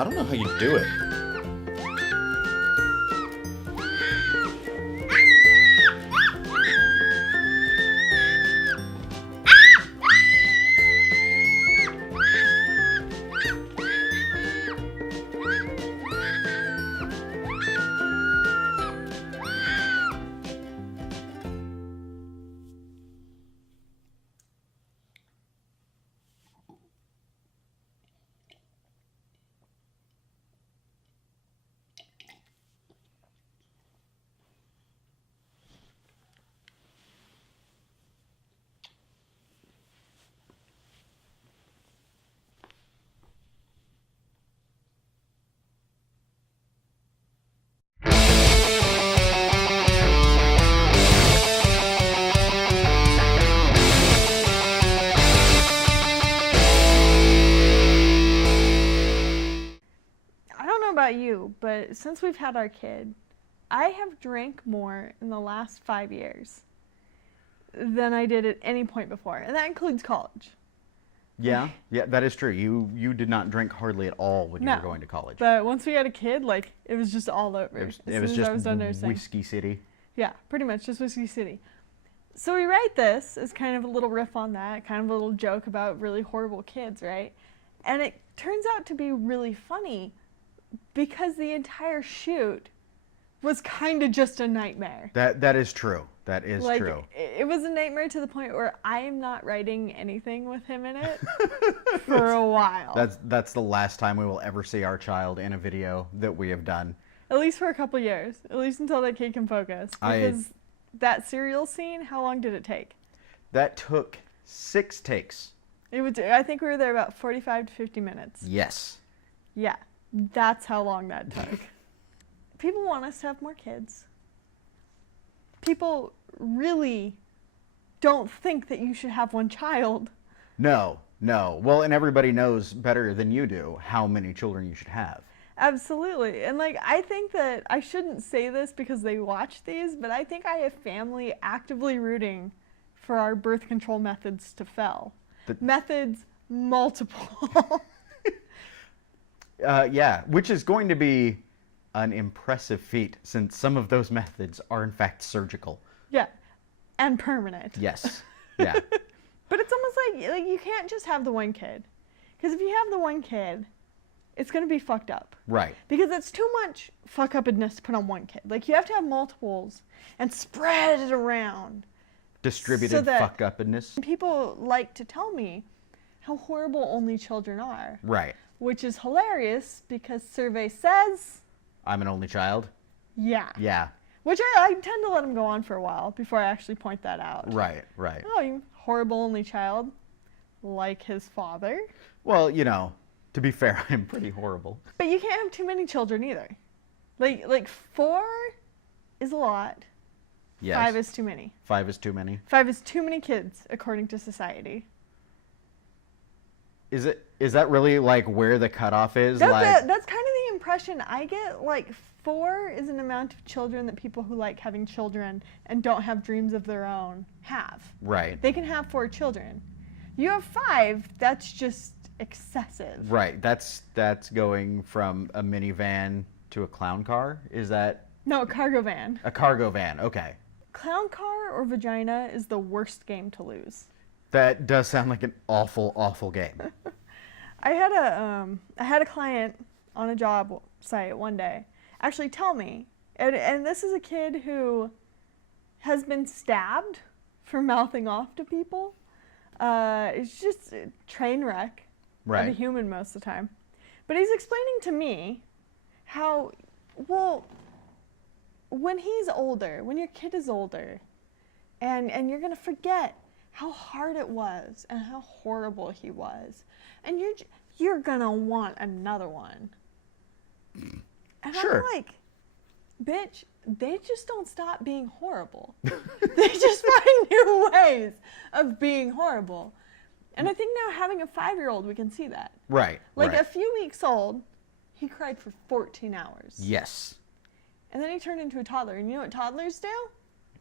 I don't know how you do it. About you, but since we've had our kid, I have drank more in the last 5 years than I did at any point before, and that includes college. Yeah, that is true. You did not drink hardly at all when you were going to college. But once we had a kid, like, it was just all over. It was just Whiskey City. Yeah, pretty much just Whiskey City. So we write this as kind of a little riff on that, kind of a little joke about really horrible kids, right? And it turns out to be really funny because the entire shoot was kind of just a nightmare. That is true. That is true. It was a nightmare to the point where I am not writing anything with him in it for a while. That's the last time we will ever see our child in a video that we have done. At least for a couple years. At least until that kid can focus. Because that cereal scene, how long did it take? That took 6 takes. I think we were there about 45 to 50 minutes. Yes. Yeah. That's how long that took. People want us to have more kids. People really don't think that you should have one child. No. Well, and everybody knows better than you do how many children you should have. Absolutely. And I think that I shouldn't say this because they watch these, but I think I have family actively rooting for our birth control methods to fail. Methods multiple. Yeah, which is going to be an impressive feat since some of those methods are in fact surgical. Yeah, and permanent. Yes, yeah. But it's almost like you can't just have the one kid. Because if you have the one kid, it's going to be fucked up. Right. Because it's too much fuck-upness to put on one kid. Like, you have to have multiples and spread it around. Distributed fuck-upness. People like to tell me how horrible only children are. Right. Which is hilarious because survey says... I'm an only child? Yeah. Yeah. Which I tend to let them go on for a while before I actually point that out. Right. Oh, you horrible only child. Like his father. Well, to be fair, I'm pretty horrible. But you can't have too many children either. Like 4 is a lot. Yes. 5 is too many. 5 is too many? 5 is too many kids, according to society. Is that really where the cutoff is? That's kind of the impression I get. 4 is an amount of children that people who like having children and don't have dreams of their own have. Right. They can have 4 children. You have 5, that's just excessive. Right. That's going from a minivan to a clown car? Is that? No, a cargo van. A cargo van, okay. Clown car or vagina is the worst game to lose. That does sound like an awful, awful game. I had a client on a job site one day actually tell me, and this is a kid who has been stabbed for mouthing off to people. It's just a train wreck of a human most of the time. But he's explaining to me how, when he's older, when your kid is older, and you're going to forget how hard it was and how horrible he was. And you're going to want another one. And sure. I'm like, bitch, they just don't stop being horrible. They just find new ways of being horrible. And I think now having a 5-year-old, we can see that. Right. A few weeks old, he cried for 14 hours. Yes. And then he turned into a toddler. And you know what toddlers do?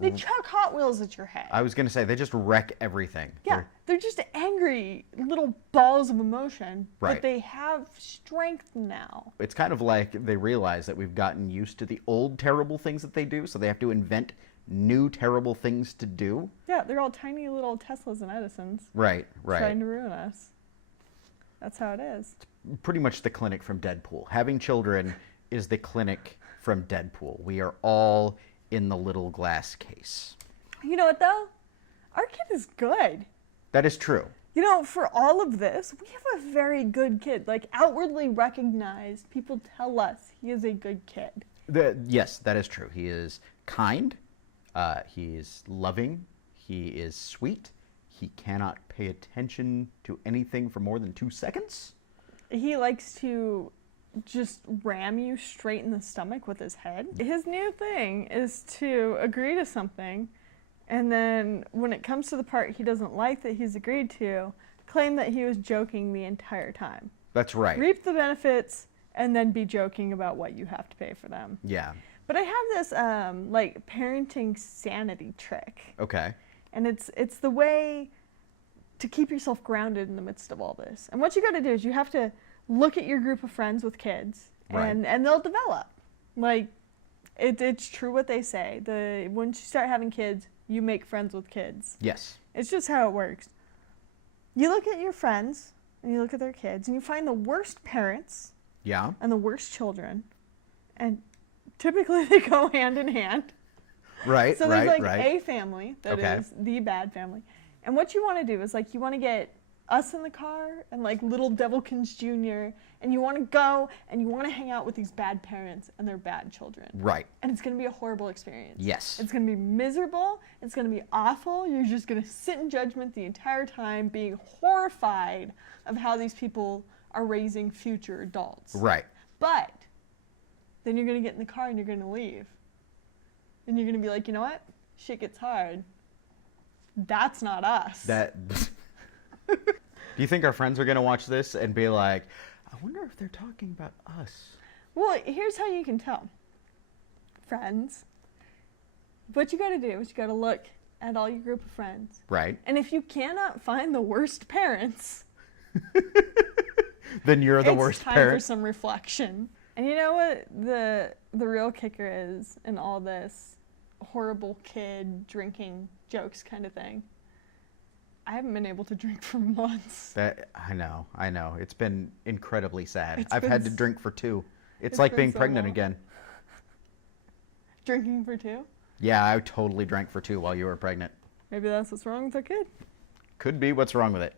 They chuck Hot Wheels at your head. I was going to say, they just wreck everything. Yeah, they're just angry little balls of emotion, Right. but they have strength now. It's kind of like they realize that we've gotten used to the old terrible things that they do, so they have to invent new terrible things to do. Yeah, they're all tiny little Teslas and Edisons. Right. Trying to ruin us. That's how it is. Pretty much the clinic from Deadpool. Having children is the clinic from Deadpool. We are all in the little glass case. You know what, though? Our kid is good. That is true. You know, for all of this, we have a very good kid. Like, outwardly recognized, people tell us he is a good kid. Yes, that is true. He is kind. He is loving. He is sweet. He cannot pay attention to anything for more than 2 seconds. He likes to just ram you straight in the stomach with his head. His new thing is to agree to something, and then when it comes to the part he doesn't like that he's agreed to, claim that he was joking the entire time. That's right. Reap the benefits and then be joking about what you have to pay for them. Yeah. But I have this like parenting sanity trick. Okay. And it's the way to keep yourself grounded in the midst of all this. And what you got to do is you have to look at your group of friends with kids, and they'll develop. Like, it's true what they say. Once you start having kids, you make friends with kids. Yes. It's just how it works. You look at your friends, and you look at their kids, and you find the worst parents. Yeah. And the worst children. And typically they go hand in hand. Right, so there's right. a family that is the bad family. And what you want to do is, like, you want to get us in the car and, like, little Devilkins Jr., and you want to go and you want to hang out with these bad parents and their bad children. Right. And it's going to be a horrible experience. Yes. It's going to be miserable. It's going to be awful. You're just going to sit in judgment the entire time, being horrified of how these people are raising future adults. Right. But then you're going to get in the car and you're going to leave. And you're going to be like, you know what? Shit gets hard. That's not us. Do you think our friends are going to watch this and be like, I wonder if they're talking about us? Well, here's how you can tell. Friends, what you got to do is you got to look at all your group of friends. Right. And if you cannot find the worst parents, then you're the worst parent. It's time for some reflection. And you know what the real kicker is in all this horrible kid drinking jokes kind of thing? I haven't been able to drink for months. I know. It's been incredibly sad. I've been had to drink for 2. It's like being so pregnant long. again. Drinking for 2? Yeah, I totally drank for 2 while you were pregnant. Maybe that's what's wrong with our kid. Could be what's wrong with it.